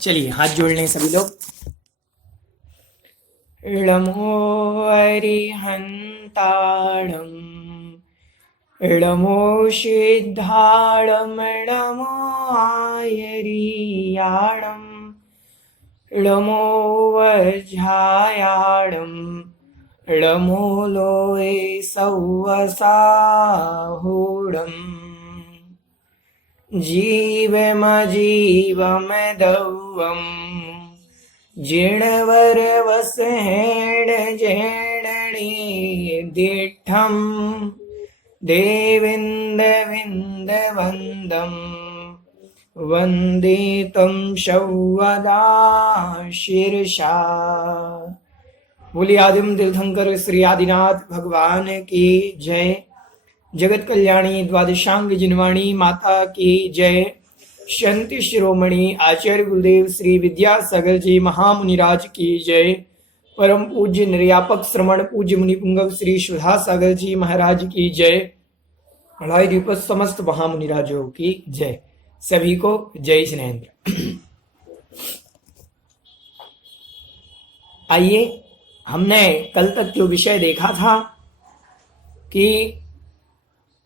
चलिए हाथ जोड़ लें सभी लोग। ळमो अरिहन्ताणम् ळमो सिद्धाणम् ळमो आयरीयाणम् ळमो वज्रायाणम् ळमो लोये सौवसाहूढम् जीवमजीवमदौवम् जीर्णवरवसेण जेणणि दिठम् देविन्दविन्दवन्दम् वन्दे तं शौवदा शीर्षा। बोलिए आदिम तीर्थंकर श्री आदिनाथ भगवान की जय। जगत कल्याणी द्वादशांग जिनवाणी माता की जय। शांति शिरोमणि आचार्य गुरुदेव श्री विद्यासागर जी महामुनिराज की जय। परम पूज्य निर्यापक श्रमण पूज्य मुनिपुंगव श्री सुधा सागर जी महाराज की जय। अढ़ाई द्वीप समस्त महामुनिराजों की जय। सभी को जय स्नेहेंद्र। आइए, हमने कल तक जो विषय देखा था कि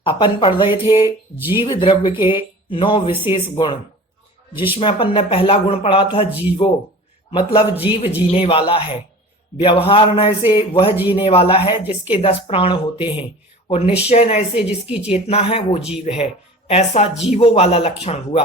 अपन पढ़ रहे थे जीव द्रव्य के 9 विशेष गुण, जिसमें अपन ने पहला गुण पढ़ा था जीवो, मतलब जीव जीने वाला है। व्यवहार नय से वह जीने वाला है जिसके 10 प्राण होते हैं, और निश्चय नय से जिसकी चेतना है वो जीव है। ऐसा जीवो वाला लक्षण हुआ।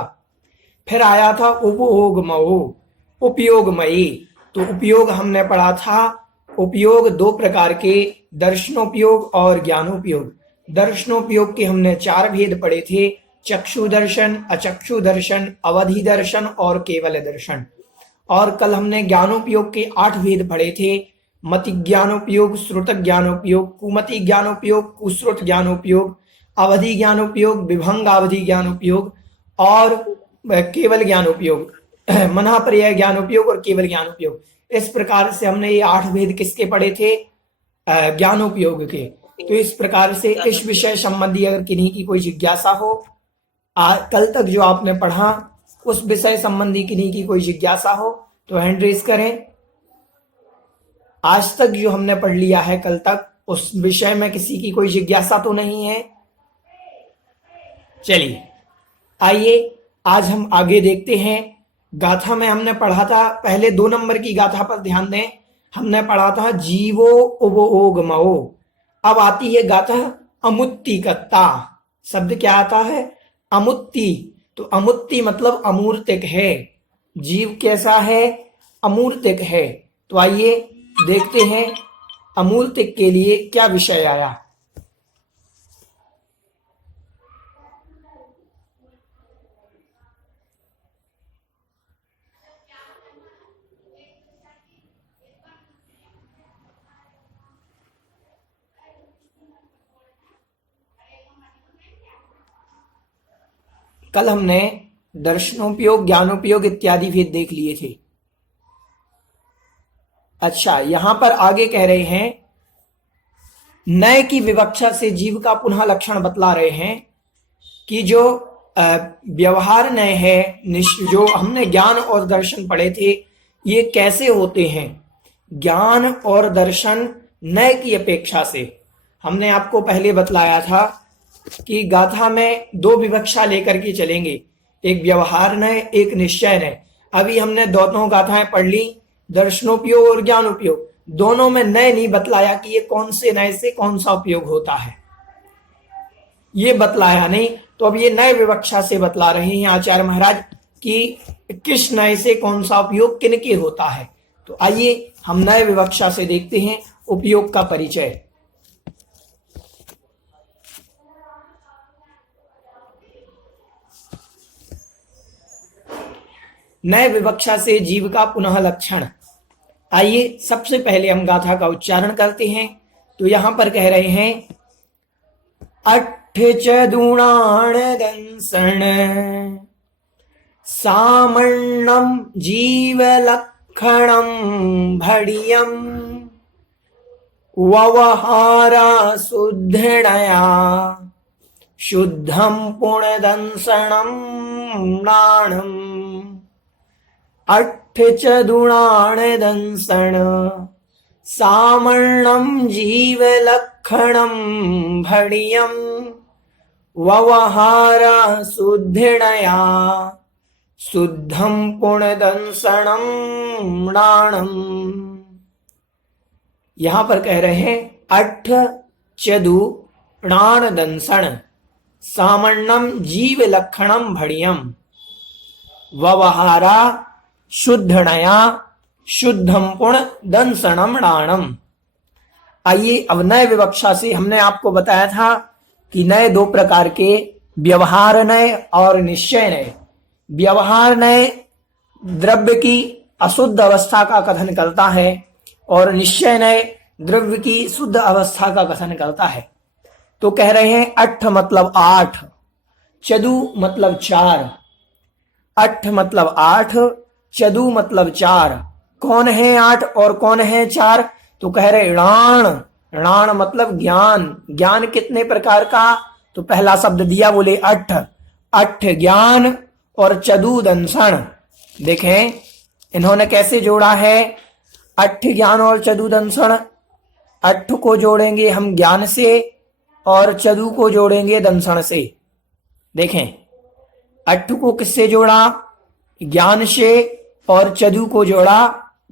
फिर आया था उपयोगमयो, उपयोगमयी। तो उपयोग हमने पढ़ा था, उपयोग 2 प्रकार के, दर्शनोपयोग और ज्ञानोपयोग। दर्शनोपयोग के हमने 4 भेद पढ़े थे, चक्षु दर्शन, अचक्षु दर्शन, अवधि दर्शन और केवल दर्शन। और कल हमने ज्ञानोपयोग के 8 भेद पढ़े थे, मति ज्ञानोपयोग, श्रुत ज्ञानोपयोग, कुमति ज्ञानोपयोग, कुश्रुत ज्ञानोपयोग, अवधि ज्ञानोपयोग, विभंगावधि ज्ञानोपयोग और केवल ज्ञानोपयोग, मनापर्याय ज्ञानोपयोग और केवल ज्ञानोपयोग। इस प्रकार से हमने ये 8 भेद किसके पढ़े थे? ज्ञानोपयोग के। तो इस प्रकार से इस विषय संबंधी अगर किन्हीं की कोई जिज्ञासा हो, कल तक जो आपने पढ़ा उस विषय संबंधी किन्हीं की कोई जिज्ञासा हो तो हैंड रेज करें। आज तक जो हमने पढ़ लिया है कल तक, उस विषय में किसी की कोई जिज्ञासा तो नहीं है? चलिए आइए आज हम आगे देखते हैं। गाथा में हमने पढ़ा था, पहले 2 नंबर की गाथा पर ध्यान दें। हमने पढ़ा था जीवो उपयोगमयो। अब आती है गाथा अमुत्तिकता। शब्द क्या आता है? अमुत्ति। तो अमुत्ति मतलब अमूर्तिक है। जीव कैसा है? अमूर्तिक है। तो आइए देखते हैं अमूर्तिक के लिए क्या विषय आया। कल हमने दर्शनोपयोग, ज्ञानोपयोग इत्यादि भेद देख लिए थे। अच्छा, यहां पर आगे कह रहे हैं, नय की विवक्षा से जीव का पुनः लक्षण बतला रहे हैं कि जो व्यवहार नय है, जो हमने ज्ञान और दर्शन पढ़े थे, ये कैसे होते हैं। ज्ञान और दर्शन नय की अपेक्षा से हमने आपको पहले बतलाया था कि गाथा में 2 विवक्षा लेकर के चलेंगे, एक व्यवहार नय, एक निश्चय नय। अभी हमने दोनों गाथाएं पढ़ ली, दर्शनोपयोग और ज्ञानोपयोग। दोनों में नय नहीं बतलाया कि ये कौन से नय से कौन सा उपयोग होता है, ये बतलाया नहीं। तो अब ये नय विवक्षा से बतला रहे हैं आचार्य महाराज कि किस नय से कौन सा उपयोग किनके होता है। तो आइए हम नय विवक्षा से देखते हैं उपयोग का परिचय। नय विवक्षा से जीव का पुनः लक्षण। आइए सबसे पहले हम गाथा का उच्चारण करते हैं। तो यहां पर कह रहे हैं, अट्ठ चदुणाण दंसण सामण्णम जीव लक्षणम भड़ियम व्यवहारा शुद्धणया शुद्धम पुणदंसणम नाणम। अट्ठ चदुणाण दंसण सामर्णम जीव लक्षणम भणियम व्यवहार शुद्धिणया शुद्धम पुण्यदंसणम नाणम। यहां पर कह रहे हैं अट्ठ चदु प्राण दंसण सामन्नम जीव लक्षणम भणियम व्यवहारा शुद्धणया शुद्धम पुण्य दंसणम नाणम। आइए अब नए विवक्षा से हमने आपको बताया था कि नए दो प्रकार के व्यवहार नय और निश्चय नय। व्यवहार नय द्रव्य की अशुद्ध अवस्था का कथन करता है और निश्चय नय द्रव्य की शुद्ध अवस्था का कथन करता है। तो कह रहे हैं अट्ठ मतलब आठ, चदु मतलब चार। अट्ठ मतलब आठ, चदु मतलब चार। कौन है आठ और कौन है चार? तो कह रहे णाण। णाण मतलब ज्ञान। ज्ञान कितने प्रकार का? तो पहला शब्द दिया, बोले अट्ठ। अट्ठ ज्ञान और चदु दंसण। देखें इन्होंने कैसे जोड़ा है अट्ठ ज्ञान और चदु दंसण। अट्ठ को जोड़ेंगे हम ज्ञान से और चदु को जोड़ेंगे दंसण से। देखें अट्ठ को किससे जोड़ा? ज्ञान से और चदु को जोड़ा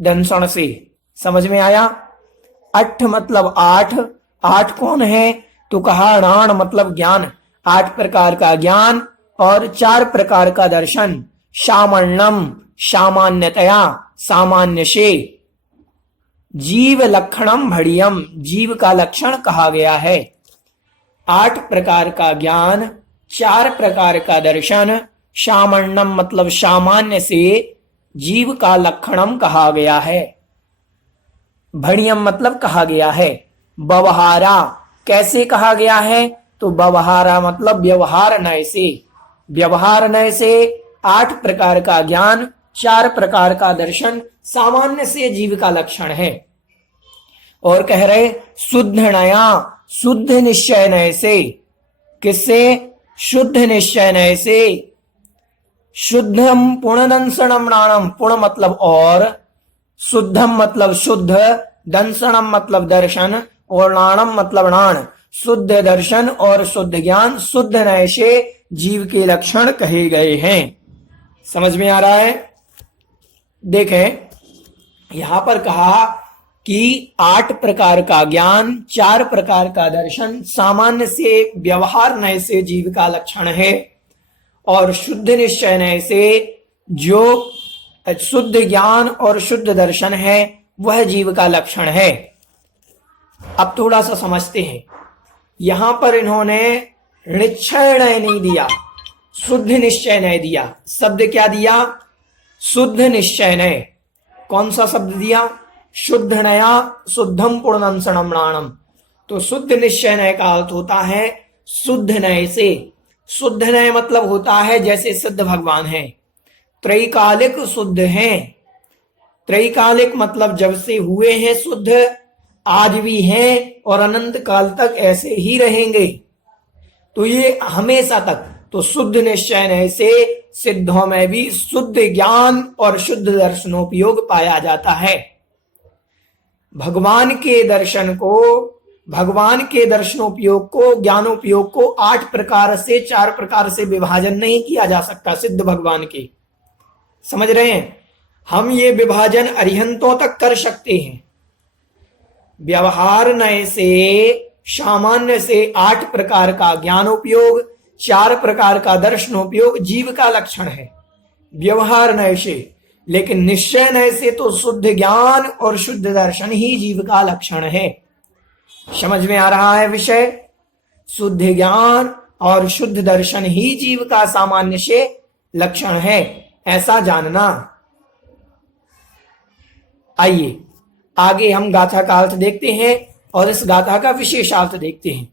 दंसण से। समझ में आया? अट्ठ मतलब आठ। आठ कौन है? तो कहा णाण मतलब ज्ञान। आठ प्रकार का ज्ञान और चार प्रकार का दर्शन। सामन्नम सामान्यतया, सामान्य से। जीव लक्षणम भणियम, जीव का लक्षण कहा गया है। आठ प्रकार का ज्ञान, चार प्रकार का दर्शन, सामन्नम मतलब सामान्य से, जीव का लक्षणम कहा गया है। भणियम मतलब कहा गया है। व्यवहारा कैसे कहा गया है? तो व्यवहारा मतलब व्यवहार नय से। व्यवहार नय से आठ प्रकार का ज्ञान, चार प्रकार का दर्शन, सामान्य से जीव का लक्षण है। और कह रहे शुद्ध नया, शुद्ध निश्चय नय से। किससे? शुद्ध निश्चय नय से। शुद्धम पुण्यदंसणम नाणम। पुण्य मतलब और, शुद्धम मतलब शुद्ध, दंसणम मतलब दर्शन और नाणम मतलब नाण। शुद्ध दर्शन और शुद्ध ज्ञान, शुद्ध नय से जीव के लक्षण कहे गए हैं। समझ में आ रहा है? देखें यहां पर कहा कि आठ प्रकार का ज्ञान, चार प्रकार का दर्शन, सामान्य से व्यवहार नय से जीव का लक्षण है और शुद्ध निश्चय नय से जो शुद्ध ज्ञान और शुद्ध दर्शन है वह जीव का लक्षण है। अब थोड़ा सा समझते हैं। यहां पर इन्होंने निश्चय नय नहीं दिया, शुद्ध निश्चय नय दिया। शब्द क्या दिया? शुद्ध निश्चय नय। कौन सा शब्द दिया? शुद्ध नया शुद्धम पुण्यदंसणम नाणम। तो शुद्ध निश्चय नय का अर्थ होता है शुद्ध नय से। शुद्ध नय मतलब होता है जैसे सिद्ध भगवान है, त्रैकालिक शुद्ध हैं। त्रैकालिक मतलब जब से हुए हैं शुद्ध, आज भी हैं और अनंत काल तक ऐसे ही रहेंगे। तो ये हमेशा तक। तो शुद्ध निश्चय नय से सिद्धों में भी शुद्ध ज्ञान और शुद्ध दर्शनोपयोग पाया जाता है। भगवान के दर्शन को, भगवान के दर्शनोपयोग को, ज्ञानोपयोग को आठ प्रकार से, चार प्रकार से विभाजन नहीं किया जा सकता सिद्ध भगवान के। समझ रहे हैं? हम ये विभाजन अरिहंतों तक कर सकते हैं। व्यवहार नय से, सामान्य से आठ प्रकार का ज्ञानोपयोग, चार प्रकार का दर्शनोपयोग जीव का लक्षण है व्यवहार नय से। लेकिन निश्चय नय से तो शुद्ध ज्ञान और शुद्ध दर्शन ही जीव का लक्षण है। समझ में आ रहा है विषय? शुद्ध ज्ञान और शुद्ध दर्शन ही जीव का सामान्य से लक्षण है, ऐसा जानना। आइए आगे हम गाथा का अर्थ देखते हैं और इस गाथा का विशेषार्थ देखते हैं।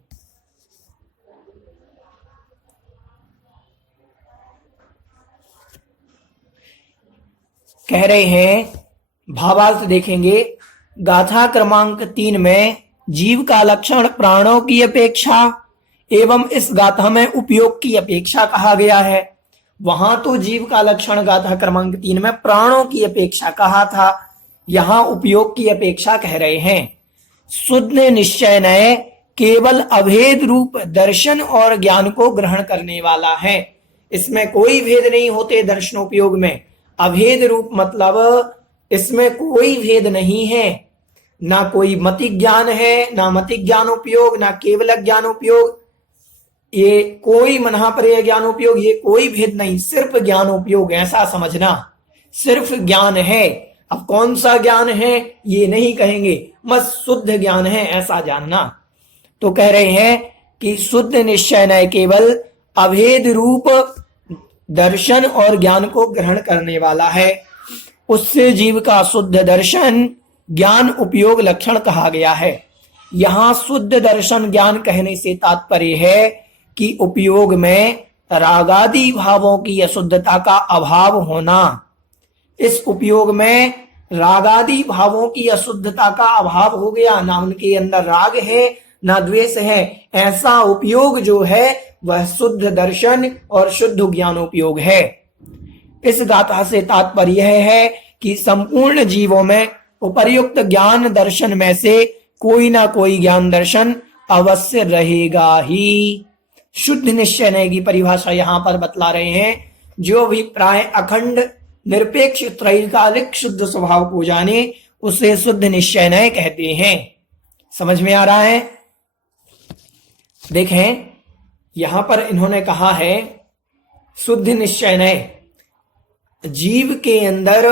कह रहे हैं, भावार्थ देखेंगे। गाथा क्रमांक 3 में जीव का लक्षण प्राणों की अपेक्षा एवं इस गाथा में उपयोग की अपेक्षा कहा गया है। वहां तो जीव का लक्षण गाथा क्रमांक 3 में प्राणों की अपेक्षा कहा था, यहां उपयोग की अपेक्षा कह रहे हैं। शुद्ध निश्चय नय केवल अभेद रूप दर्शन और ज्ञान को ग्रहण करने वाला है। इसमें कोई भेद नहीं होते दर्शनोपयोग में। अभेद रूप मतलब इसमें कोई भेद नहीं है, ना कोई मतिक ज्ञान है, ना मतिक ज्ञानोपयोग, ना केवल ज्ञानोपयोग, ये कोई मनहापर्य ज्ञानोपयोग, ये कोई भेद नहीं, सिर्फ ज्ञानोपयोग, ऐसा समझना। सिर्फ ज्ञान है। अब कौन सा ज्ञान है ये नहीं कहेंगे, बस शुद्ध ज्ञान है ऐसा जानना। तो कह रहे हैं कि शुद्ध निश्चय न केवल अभेद रूप दर्शन और ज्ञान को ग्रहण करने वाला है, उससे जीव का शुद्ध दर्शन ज्ञान उपयोग लक्षण कहा गया है। यहां शुद्ध दर्शन ज्ञान कहने से तात्पर्य है कि उपयोग में रागादि भावों की अशुद्धता का अभाव होना। इस उपयोग में रागादि भावों की अशुद्धता का अभाव हो गया, ना उनके अंदर राग है ना द्वेष है, ऐसा उपयोग जो है वह शुद्ध दर्शन और शुद्ध ज्ञानोपयोग है। इस गाथा से तात्पर्य है कि संपूर्ण जीवों में उपर्युक्त ज्ञान दर्शन में से कोई ना कोई ज्ञान दर्शन अवश्य रहेगा ही। शुद्ध निश्चय की परिभाषा यहां पर बतला रहे हैं, जो भी प्राय अखंड निरपेक्ष त्रैकालिक शुद्ध स्वभाव को जाने उसे शुद्ध निश्चय कहते हैं। समझ में आ रहा है? देखें यहां पर इन्होंने कहा है शुद्ध निश्चय जीव के अंदर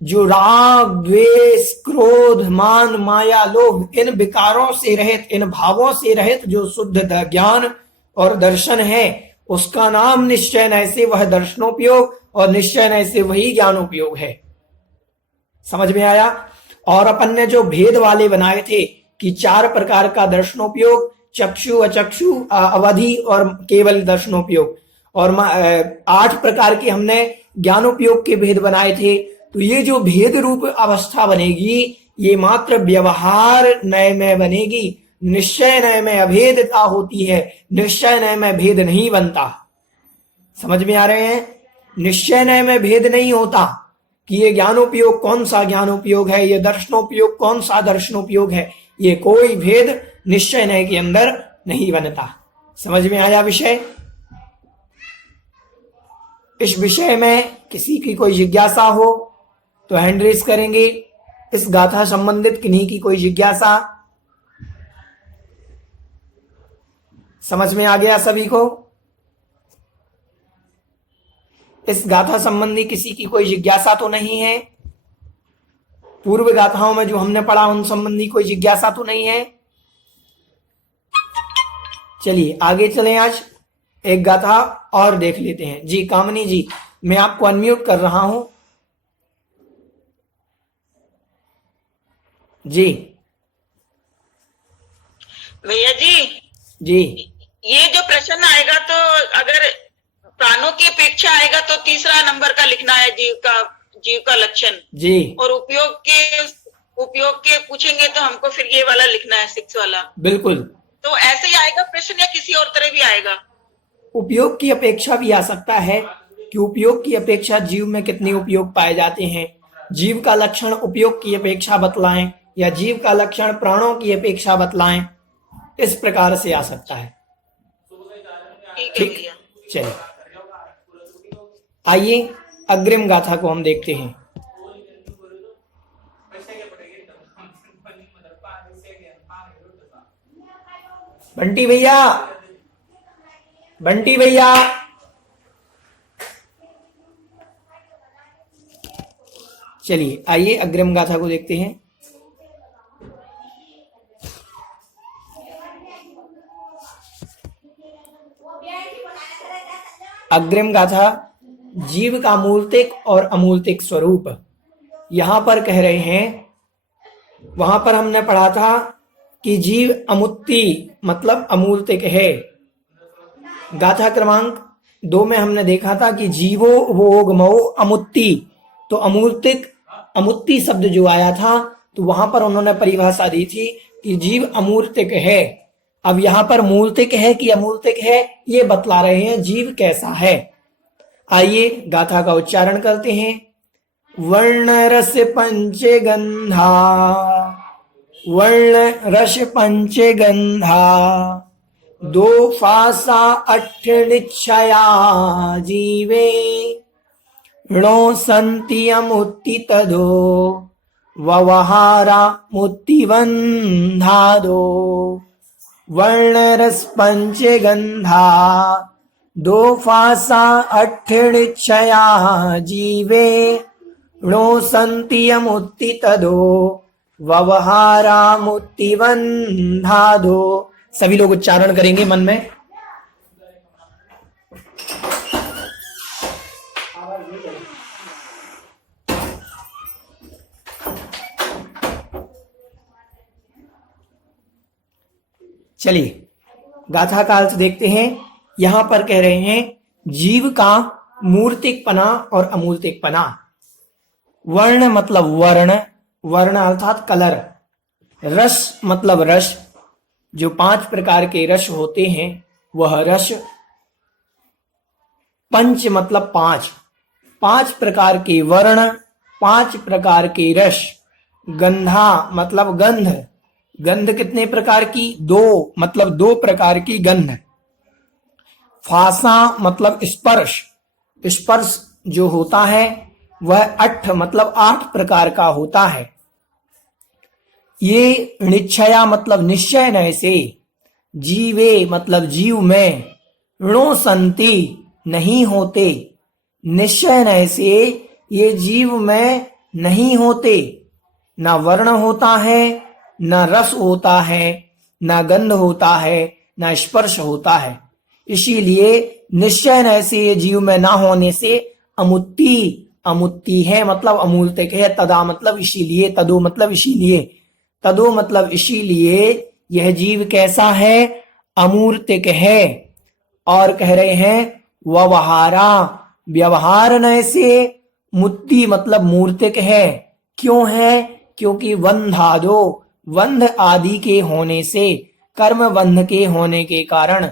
जो राग द्वेष क्रोध मान माया लोभ इन विकारों से रहित, इन भावों से रहित जो शुद्ध ज्ञान और दर्शन है, उसका नाम निश्चय नय से वह दर्शनोपयोग और निश्चय नय से वही ज्ञानोपयोग है। समझ में आया? और अपन ने जो भेद वाले बनाए थे कि 4 प्रकार का दर्शनोपयोग, चक्षु अचक्षु अवधि और केवल दर्शनोपयोग, और 8 प्रकार के हमने ज्ञानोपयोग के भेद बनाए थे। तो ये जो भेद रूप अवस्था बनेगी ये मात्र व्यवहार नय में बनेगी, निश्चय नय में अभेदता होती है, निश्चय नय में भेद नहीं बनता। समझ में आ रहे हैं? निश्चय नय में भेद नहीं होता कि ये ज्ञानोपयोग कौन सा ज्ञानोपयोग है, ये दर्शनोपयोग कौन सा दर्शनोपयोग है, ये कोई भेद निश्चय नय के अंदर नहीं बनता। समझ में आया विषय? इस विषय में किसी की कोई जिज्ञासा हो तो हैंड रेज करेंगे। इस गाथा संबंधित किन्हीं की कोई जिज्ञासा? समझ में आ गया सभी को? इस गाथा संबंधी किसी की कोई जिज्ञासा तो नहीं है? पूर्व गाथाओं में जो हमने पढ़ा उन संबंधी कोई जिज्ञासा तो नहीं है? चलिए आगे चलें, आज एक गाथा और देख लेते हैं। जी कामनी जी, मैं आपको अनम्यूट कर रहा हूं। जी भैया जी, ये जो प्रश्न आएगा तो अगर प्राणों की अपेक्षा आएगा तो तीसरा नंबर का लिखना है, जीव का लक्षण जी, और उपयोग के पूछेंगे तो हमको फिर ये वाला लिखना है 6 वाला। बिल्कुल। तो ऐसे ही आएगा प्रश्न या किसी और तरह भी आएगा? उपयोग की अपेक्षा भी आ सकता है कि उपयोग की अपेक्षा जीव में कितने उपयोग पाए जाते हैं, जीव का लक्षण उपयोग की अपेक्षा बतलाएं या जीव का लक्षण प्राणों की अपेक्षा बतलाएं, इस प्रकार से आ सकता है। ठीक, चलिए आइए अग्रिम गाथा को हम देखते हैं। बंटी भैया, बंटी भैया, चलिए आइए अग्रिम गाथा को देखते हैं। अग्रिम गाथा जीव का मूर्तिक और अमूर्तिक स्वरूप यहां पर कह रहे हैं। वहां पर हमने पढ़ा था कि जीव अमूर्ति मतलब अमूर्तिक है। गाथा क्रमांक 2 में हमने देखा था कि जीवो भोगमो अमूर्ति, तो अमूर्तिक अमूर्ति शब्द जो आया था तो वहां पर उन्होंने परिभाषा दी थी कि जीव अमूर्तिक है। अब यहाँ पर मूर्तिक है कि अमूर्तिक है ये बतला रहे हैं जीव कैसा है। आइए गाथा का उच्चारण करते हैं। वर्ण रस पंचगंधा, वर्ण रस पंचगंधा, दो फासा अठ निश्चया जीवे, णो संति अमुत्ति तदो व्यवहारा मुत्तिबंधादो। वर्ण रस पंचगंधा, दो फासा अठ निश्चया जीवे, णो संति अमुत्ति तदो व्यवहारा मुत्तिबंधादो। सभी लोग उच्चारण करेंगे मन में। चलिए गाथा का अर्थ देखते हैं। यहां पर कह रहे हैं जीव का मूर्तिकपना और अमूर्तिकपना। वर्ण मतलब वर्ण, वर्ण अर्थात कलर। रस मतलब रस, जो 5 प्रकार के रस होते हैं वह रस। पंच मतलब 5, 5 प्रकार के वर्ण, 5 प्रकार के रस। गंधा मतलब गंध, गंध कितने प्रकार की? 2, मतलब 2 प्रकार की गंध। फासा मतलब स्पर्श, स्पर्श जो होता है वह 8 मतलब 8 प्रकार का होता है। ये निश्चया मतलब निश्चय न से, जीवे मतलब जीव में, णो संति नहीं होते, निश्चय न से ये जीव में नहीं होते। ना वर्ण होता है, ना रस होता है, ना गंध होता है, ना स्पर्श होता है। इसीलिए निश्चय न से ये जीव में ना होने से अमुत्ति, अमुत्ति है मतलब अमूर्तिक है। तदा मतलब इसीलिए, तदो मतलब इसीलिए, तदो मतलब इसीलिए यह जीव कैसा है? अमूर्तिक है। और कह रहे हैं व्यवहारा, व्यवहार न से, मुत्ति मतलब मूर्तिक है। क्यों है? क्योंकि बंधादो, बंध आदि के होने से, कर्म बंध के होने के कारण,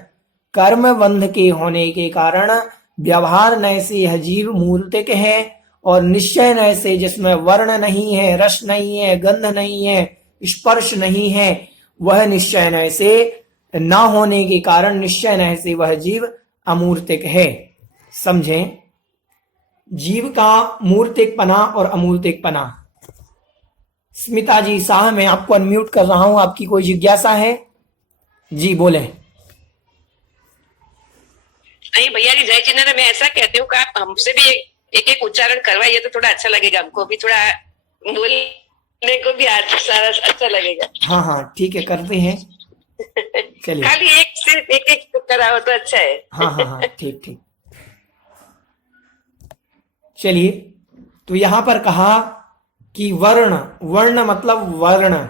कर्म बंध के होने के कारण व्यवहार न से यह जीव मूर्तिक है। और निश्चय न से, जिसमें वर्ण नहीं है, रस नहीं है, गंध नहीं है, स्पर्श नहीं है, वह निश्चय न से ना होने के कारण निश्चय न से वह जीव अमूर्तिक है। समझें जीव का मूर्तिकपना और अमूर्तिकपना। स्मिता जी शाह, मैं आपको अनम्यूट कर रहा हूं, आपकी कोई जिज्ञासा है? जी बोले। नहीं भैया जी, जय चिन्ह। मैं ऐसा कहती हूँ कि आप हमसे भी एक एक उच्चारण करवाइए तो थोड़ा अच्छा लगेगा, हमको भी थोड़ा बोलने को भी सारा अच्छा लगेगा। हाँ हाँ ठीक है, करते हैं। चलिए खाली एक सिर्फ एक एक कराओ तो अच्छा है। हाँ हाँ हाँ ठीक ठीक। चलिए, तो यहां पर कहा कि वर्ण, वर्ण मतलब वर्ण,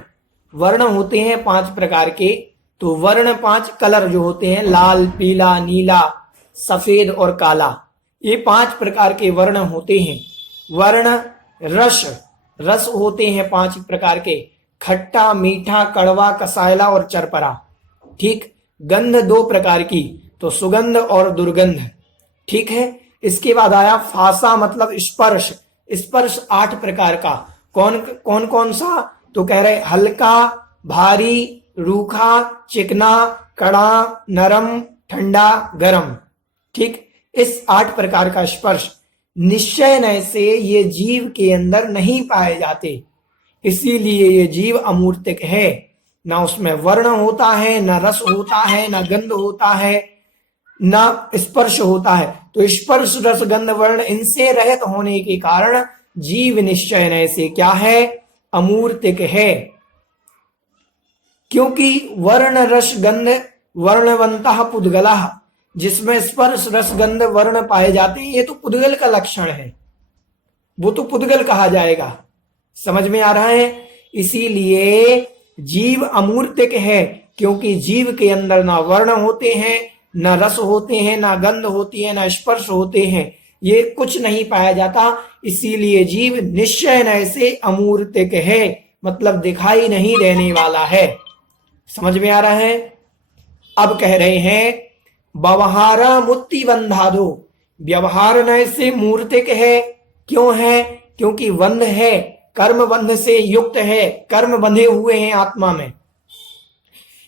वर्ण होते हैं 5 प्रकार के। तो वर्ण 5 कलर जो होते हैं, लाल, पीला, नीला, सफेद और काला, ये 5 प्रकार के वर्ण होते हैं। वर्ण रस, रस होते हैं 5 प्रकार के, खट्टा, मीठा, कड़वा, कसायला और चरपरा। ठीक। गंध 2 प्रकार की, तो सुगंध और दुर्गंध। ठीक है। इसके बाद आया फासा मतलब स्पर्श, स्पर्श 8 प्रकार का। कौन कौन कौन सा? तो कह रहे हल्का, भारी, रूखा, चिकना, कड़ा, नरम, ठंडा, गरम। ठीक। इस 8 प्रकार का स्पर्श निश्चय न से ये जीव के अंदर नहीं पाए जाते, इसीलिए ये जीव अमूर्तिक है। ना उसमें वर्ण होता है, ना रस होता है, ना गंध होता है, ना स्पर्श होता है। तो स्पर्श, रस, गंध, वर्ण इनसे रहित होने के कारण जीव निश्चय न से क्या है? अमूर्तिक है। क्योंकि वर्ण रस गंध वर्णवंतः पुद्गलः, जिसमें स्पर्श रस गंध वर्ण पाए जाते हैं, ये तो पुद्गल का लक्षण है, वो तो पुद्गल कहा जाएगा। समझ में आ रहा है? इसीलिए जीव अमूर्तिक है, क्योंकि जीव के अंदर ना वर्ण होते हैं, ना रस होते हैं, ना गंध होती है, ना स्पर्श होते हैं, ये कुछ नहीं पाया जाता। इसीलिए जीव निश्चय न से अमूर्तिक है, मतलब दिखाई नहीं देने वाला है। समझ में आ रहा है? अब कह रहे हैं व्यवहारा मुत्ति बंधादो, व्यवहार नय से मूर्तिक है। क्यों है? क्योंकि बंध है, कर्म बंध से युक्त है, कर्म बंधे हुए हैं आत्मा में।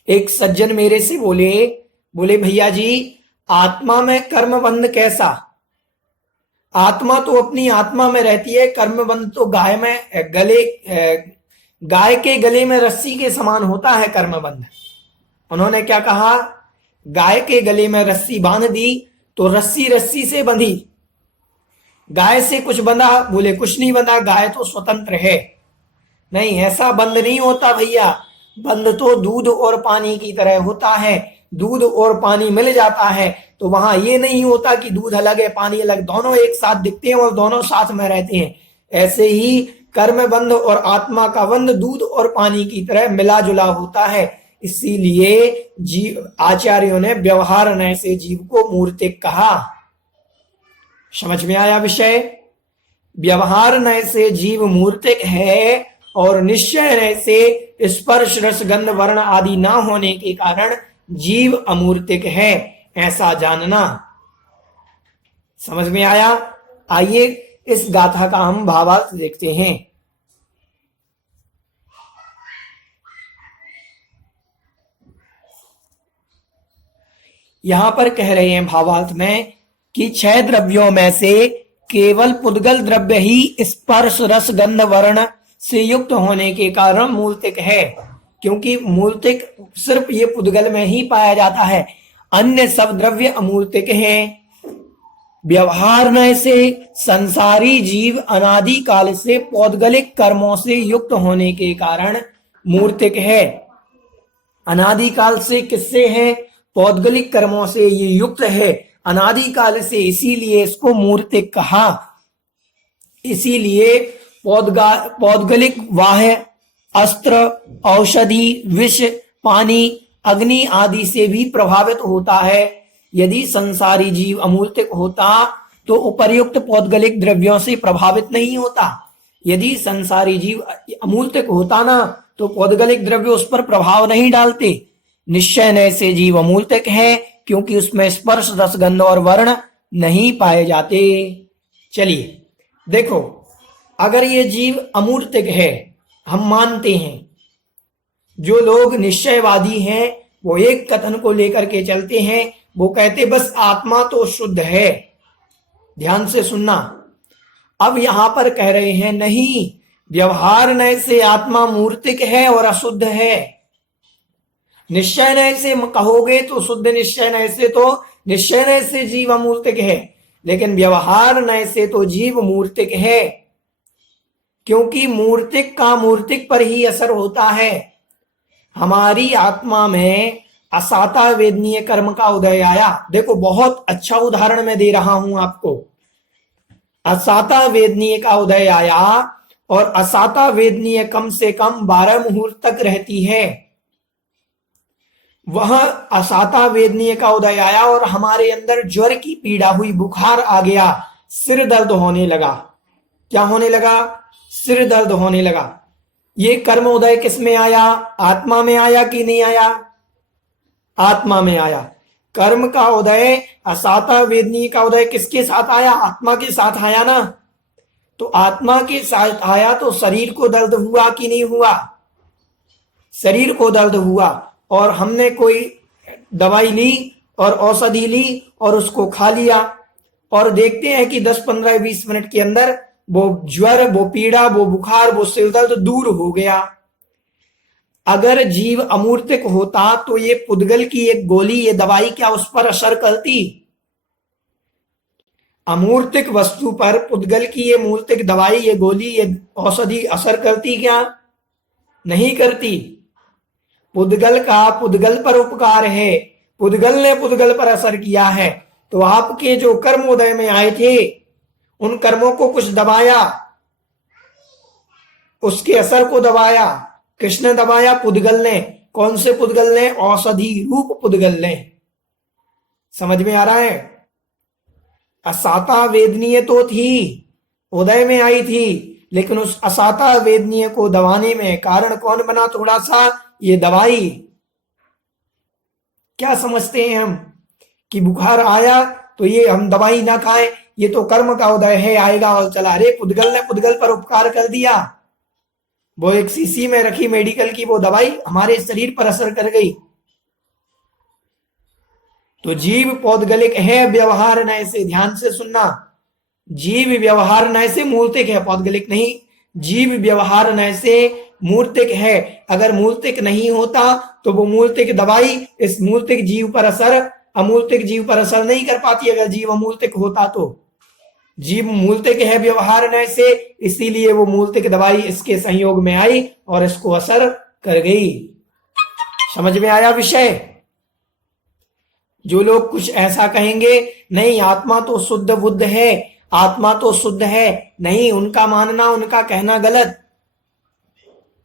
एक सज्जन मेरे से बोले भैया जी, आत्मा में कर्म बंध कैसा? आत्मा तो अपनी आत्मा में रहती है, कर्म बंध तो गाय के गले में रस्सी के समान होता है कर्म बंध। उन्होंने क्या कहा? गाय के गले में रस्सी बांध दी तो रस्सी रस्सी से बंधी, गाय से कुछ बंधा? बोले कुछ नहीं बंधा, गाय तो स्वतंत्र है। नहीं, ऐसा बंध नहीं होता भैया। बंध तो दूध और पानी की तरह होता है। दूध और पानी मिल जाता है तो वहां ये नहीं होता कि दूध अलग है पानी अलग, दोनों एक साथ दिखते हैं और दोनों साथ में रहते हैं। ऐसे ही कर्म बंध और आत्मा का बंध दूध और पानी की तरह मिला जुला होता है। इसीलिए जीव आचार्यों ने व्यवहार नय से जीव को मूर्तिक कहा। समझ में आया विषय? व्यवहार नय से जीव मूर्तिक है और निश्चय नय से स्पर्श रस गंध वर्ण आदि ना होने के कारण जीव अमूर्तिक है, ऐसा जानना। समझ में आया? आइए इस गाथा का हम भावार्थ देखते हैं। यहां पर कह रहे हैं भावार्थ में कि 6 द्रव्यों में से केवल पुद्गल द्रव्य ही स्पर्श रस गंध वर्ण से युक्त होने के कारण मूर्तिक है। क्योंकि मूर्तिक सिर्फ ये पुद्गल में ही पाया जाता है, अन्य सब द्रव्य अमूर्तिक हैं। व्यवहार नय से संसारी जीव अनादि काल से पौद्गलिक कर्मों से युक्त होने के कारण मूर्तिक है। अनादि काल से किससे है? पौद्गलिक कर्मों से ये युक्त है अनादि काल से, इसीलिए इसको मूर्तिक कहा। इसीलिए पौद्गलिक बाह्य अस्त्र, औषधि, विष, पानी, अग्नि आदि से भी प्रभावित होता है। यदि संसारी जीव अमूर्तिक होता तो उपर्युक्त पौद्गलिक द्रव्यों से प्रभावित नहीं होता। यदि संसारी जीव अमूर्तिक होता ना तो पौद्गलिक द्रव्य उस पर प्रभाव नहीं डालते। निश्चय नय से जीव अमूर्तिक है क्योंकि उसमें स्पर्श रस गंध और वर्ण नहीं पाए जाते। चलिए देखो, अगर ये जीव अमूर्तिक है, हम मानते हैं, जो लोग निश्चयवादी हैं वो एक कथन को लेकर के चलते हैं, वो कहते बस आत्मा तो शुद्ध है। ध्यान से सुनना, अब यहां पर कह रहे हैं नहीं, व्यवहार नय से आत्मा मूर्तिक है और अशुद्ध है। निश्चय नय से कहोगे तो शुद्ध निश्चय नय से, तो निश्चय नय से जीव अमूर्तिक है, लेकिन व्यवहार नय से तो जीव मूर्तिक है। क्योंकि मूर्तिक का मूर्तिक पर ही असर होता है। हमारी आत्मा में असाता वेदनीय कर्म का उदय आया। देखो बहुत अच्छा उदाहरण मैं दे रहा हूं आपको। असाता वेदनीय का उदय आया और असाता वेदनीय कम से कम 12 मुहूर्त तक रहती है। वह असाता वेदनीय का उदय आया और हमारे अंदर ज्वर की पीड़ा हुई, बुखार आ गया, सिर दर्द होने लगा। क्या होने लगा? सिर दर्द होने लगा। ये कर्म उदय किस में आया? आत्मा में आया कि नहीं आया? आत्मा में आया। कर्म का उदय, असाता वेदनीय का उदय किसके साथ आया? आत्मा के साथ आया ना। तो आत्मा के साथ आया तो शरीर को दर्द हुआ कि नहीं हुआ? शरीर को दर्द हुआ और हमने कोई दवाई ली और औषधि ली और उसको खा लिया और देखते हैं कि 10, 15, 20 मिनट के अंदर वो ज्वर, वो पीड़ा, वो बुखार, वो सिर दर्द दूर हो गया। अगर जीव अमूर्तिक होता तो ये पुद्गल की एक गोली, ये दवाई क्या उस पर असर करती? अमूर्तिक वस्तु पर पुद्गल की ये मूर्तिक दवाई, ये गोली, ये औषधि असर करती क्या? नहीं करती। पुद्गल का पुद्गल पर उपकार है, पुद्गल ने पुद्गल पर असर किया है। तो आपके जो कर्म उदय में आए थे उन कर्मों को कुछ दबाया, उसके असर को दबाया। किसने दबाया? पुद्गल ने। कौन से पुद्गल ने? औषधि रूप पुद्गल ने। समझ में आ रहा है? असाता वेदनीय तो थी, उदय में आई थी, लेकिन उस असाता वेदनीय को दबाने में कारण कौन बना? थोड़ा सा ये दवाई। क्या समझते हैं हम कि बुखार आया तो ये हम दवाई ना खाएं, ये तो कर्म का उदय है, आएगा और चला। अरे पुद्गल ने पुद्गल पर उपकार कर दिया, वो एक शीशी में रखी मेडिकल की वो दवाई हमारे शरीर पर असर कर गई। तो जीव पौद्गलिक है, व्यवहार नय से, ध्यान से सुनना, जीव व्यवहार नय से मूर्तिक है, पौद्गलिक नहीं। जीव व्यवहार नय से मूर्तिक है। अगर मूर्तिक नहीं होता तो वो मूर्तिक दवाई इस मूर्तिक जीव पर असर, अमूर्तिक जीव पर असर नहीं कर पाती। अगर जीव अमूर्तिक होता तो, जीव मूर्तिक है व्यवहार नय से, इसीलिए वो मूर्तिक दवाई इसके संयोग में आई और इसको असर कर गई। समझ में आया विषय? जो लोग कुछ ऐसा कहेंगे, नहीं आत्मा तो शुद्ध बुद्ध है, आत्मा तो शुद्ध है, नहीं, उनका मानना, उनका कहना गलत।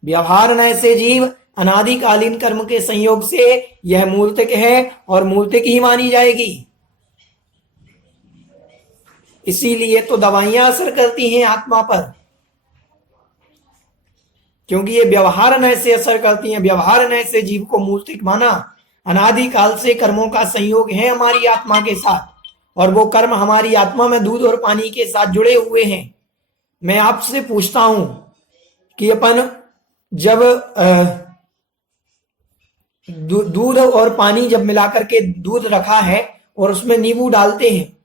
व्यवहार नय से जीव अनादिकालीन कर्म के संयोग से यह मूर्तिक है और मूर्तिक ही मानी जाएगी। इसीलिए तो दवाइयां असर करती हैं आत्मा पर, क्योंकि ये व्यवहार नय से असर करती हैं। व्यवहार नय से जीव को मूर्तिक माना। अनादिकाल से कर्मों का संयोग है हमारी आत्मा के साथ, और वो कर्म हमारी आत्मा में दूध और पानी के साथ जुड़े हुए हैं। मैं आपसे पूछता हूं कि अपन जब दूध और पानी जब मिलाकर के दूध रखा है और उसमें नींबू डालते हैं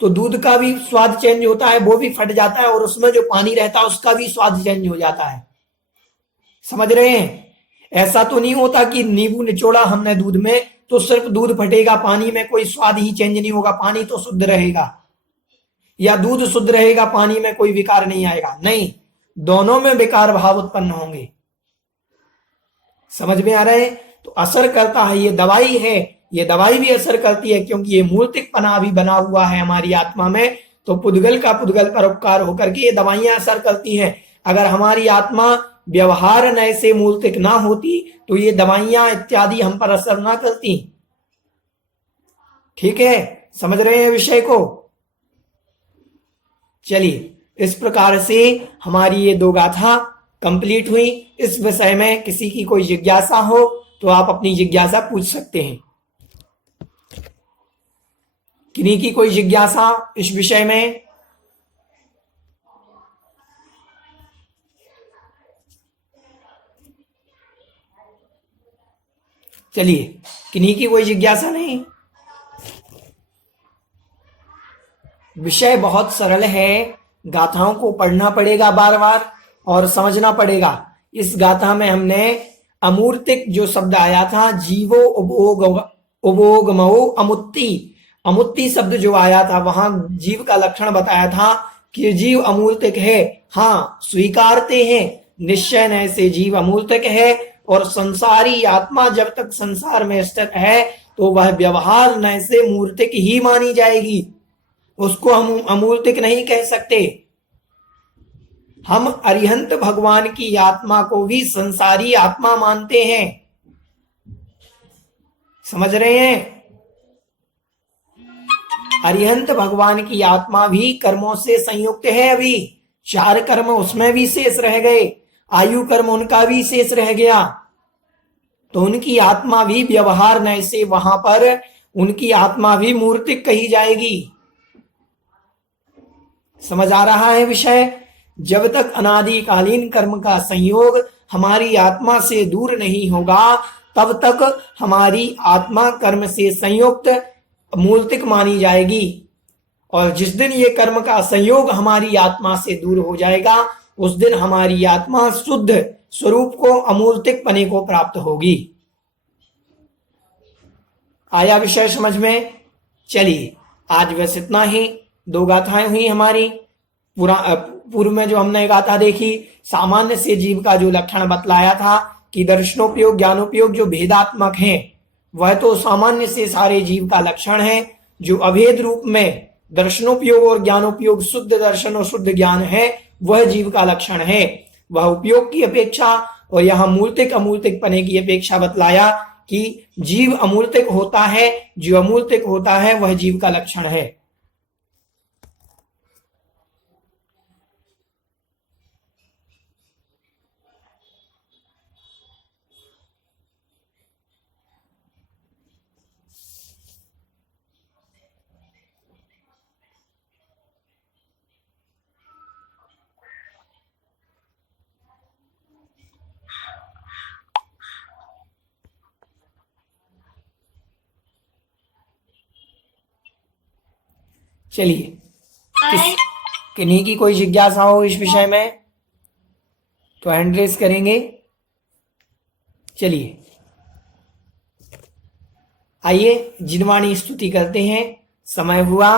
तो दूध का भी स्वाद चेंज होता है, वो भी फट जाता है, और उसमें जो पानी रहता है उसका भी स्वाद चेंज हो जाता है। समझ रहे हैं? ऐसा तो नहीं होता कि नींबू निचोड़ा हमने दूध में तो सिर्फ दूध फटेगा, पानी में कोई स्वाद ही चेंज नहीं होगा, पानी तो शुद्ध रहेगा, या दूध शुद्ध रहेगा, पानी में कोई विकार नहीं आएगा। नहीं, दोनों में विकार भाव उत्पन्न होंगे। समझ में आ रहे हैं? तो असर करता है, ये दवाई है, ये दवाई भी असर करती है, क्योंकि ये मूर्तिक पना भी बना हुआ है हमारी आत्मा में। तो पुद्गल का पुद्गल पर उपकार होकर के ये दवाइयां असर करती हैं। अगर हमारी आत्मा व्यवहार नय से मूर्तिक ना होती तो ये दवाइयां इत्यादि हम पर असर ना करती। ठीक है, समझ रहे हैं विषय को? चलिए, इस प्रकार से हमारी ये दो गाथा कंप्लीट हुई। इस विषय में किसी की कोई जिज्ञासा हो तो आप अपनी जिज्ञासा पूछ सकते हैं। किन्हीं की कोई जिज्ञासा इस विषय में? चलिए, किन्हीं की कोई जिज्ञासा नहीं? विषय बहुत सरल है, गाथाओं को पढ़ना पड़ेगा बार बार और समझना पड़ेगा। इस गाथा में हमने अमूर्तिक जो शब्द आया था, जीवो उभोगमो अमुत्ति, अमुत्ति शब्द जो आया था, वहां जीव का लक्षण बताया था कि जीव अमूर्तिक है। हाँ, स्वीकारते हैं, निश्चय नय से जीव अमूर्तिक है, और संसारी आत्मा जब तक संसार में स्थित है तो वह व्यवहार नय से मूर्तिक ही मानी जाएगी, उसको हम अमूर्तिक नहीं कह सकते। हम अरिहंत भगवान की आत्मा को भी संसारी आत्मा मानते हैं। समझ रहे हैं? अरिहंत भगवान की आत्मा भी कर्मों से संयुक्त है। अभी 4 कर्म उसमें भी शेष रह गए, आयु कर्म उनका भी शेष रह गया, तो उनकी आत्मा भी व्यवहार नय से, वहां पर उनकी आत्मा भी मूर्तिक कही जाएगी। समझ आ रहा है विषय? जब तक अनादिकालीन कर्म का संयोग हमारी आत्मा से दूर नहीं होगा तब तक हमारी आत्मा कर्म से संयुक्त मूर्तिक मानी जाएगी, और जिस दिन ये कर्म का संयोग हमारी आत्मा से दूर हो जाएगा उस दिन हमारी आत्मा शुद्ध स्वरूप को, अमूर्तिक पने को प्राप्त होगी। आया विषय समझ में? चलिए, आज बस इतना ही। 2 गाथाएं हुई हमारी। पूर्व में जो हमने गाथा देखी, सामान्य से जीव का जो लक्षण बतलाया था कि दर्शनोपयोग ज्ञानोपयोग जो भेदात्मक हैं, वह तो सामान्य से सारे जीव का लक्षण है। जो अभेद रूप में दर्शनोपयोग और ज्ञानोपयोग, शुद्ध दर्शन और शुद्ध ज्ञान है, वह जीव का लक्षण है। वह उपयोग की अपेक्षा और यहाँ मूर्तिक अमूर्तिक पने की अपेक्षा बतलाया कि जीव अमूर्तिक होता है, जो अमूर्तिक होता है वह जीव का लक्षण है। चलिए, किन्हीं की कोई जिज्ञासा हो इस विषय में तो हैंड रेस करेंगे। चलिए, आइए जिनवाणी स्तुति करते हैं। समय हुआ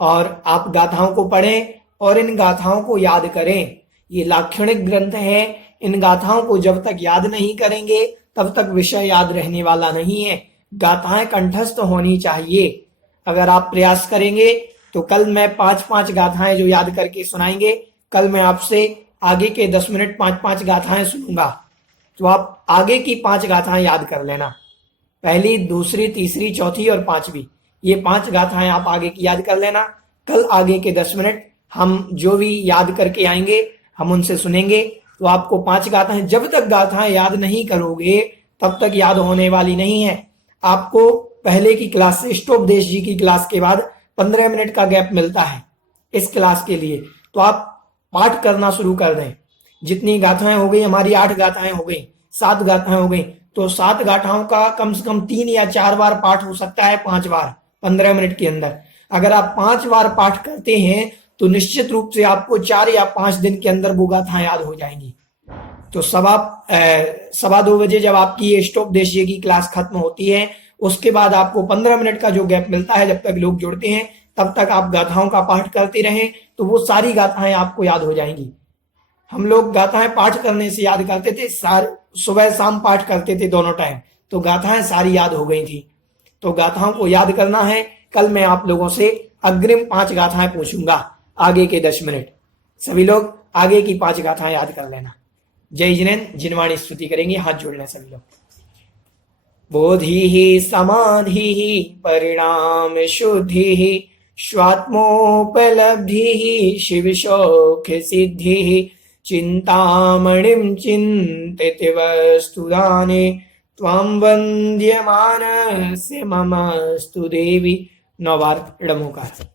और आप गाथाओं को पढ़ें और इन गाथाओं को याद करें। ये लाक्षणिक ग्रंथ है। इन गाथाओं को जब तक याद नहीं करेंगे तब तक विषय याद रहने वाला नहीं है। गाथाएं कंठस्थ होनी चाहिए। अगर आप प्रयास करेंगे तो कल मैं 5-5 गाथाएं जो याद करके सुनाएंगे, कल मैं आपसे आगे के 10 मिनट 5-5 गाथाएं सुनूंगा, तो आप आगे की 5 गाथाएं याद कर लेना। पहली, दूसरी, तीसरी, चौथी और 5वीं, ये 5 गाथाएं आप आगे की याद कर लेना। कल आगे के 10 मिनट हम जो भी याद करके आएंगे हम उनसे सुनेंगे। तो आपको 5 गाथाएं, जब तक गाथाएं याद नहीं करोगे तब तक याद होने वाली नहीं है। आपको पहले की क्लास से, इष्टोपदेश जी की क्लास के बाद 15 मिनट का गैप मिलता है इस क्लास के लिए, तो आप पाठ करना शुरू कर दें। जितनी गाथाएं हो गई, हमारी 8 गाथाएं हो गई, 7 गाथाएं हो गई, तो 7 गाथाओं का कम से कम 3 या 4 बार पाठ हो सकता है, 5 बार 15 मिनट के अंदर। अगर आप 5 बार पाठ करते हैं तो निश्चित रूप से आपको 4 या 5 दिन के अंदर वो गाथाएं याद हो जाएंगी। तो 2:15 बजे जब आपकी ये इष्टोपदेश जी की क्लास खत्म होती है, उसके बाद आपको 15 मिनट का जो गैप मिलता है, जब तक लोग जुड़ते हैं तब तक आप गाथाओं का पाठ करते रहें, तो वो सारी गाथाएं आपको याद हो जाएंगी। हम लोग गाथाएं पाठ करने से याद करते थे, सुबह शाम पाठ करते थे दोनों टाइम, तो गाथाएं सारी याद हो गई थी। तो गाथाओं को याद करना है। कल मैं आप लोगों से अग्रिम 5 गाथाएं पूछूंगा आगे के 10 मिनट। सभी लोग आगे की 5 गाथाएं याद कर लेना। जय जिनेन्द्र। जिनवाणी स्तुति करेंगे, हाथ जोड़ लें सभी लोग। बोधि समाधि परिणाम शुद्धि स्वात्मोपलब्धि शिव शौख सिद्धि चिंतामणिं चिंतित वस्तुदाने त्वां वन्द्यमानस्य ममस्तु देवी। 9 बार ड़मोकार।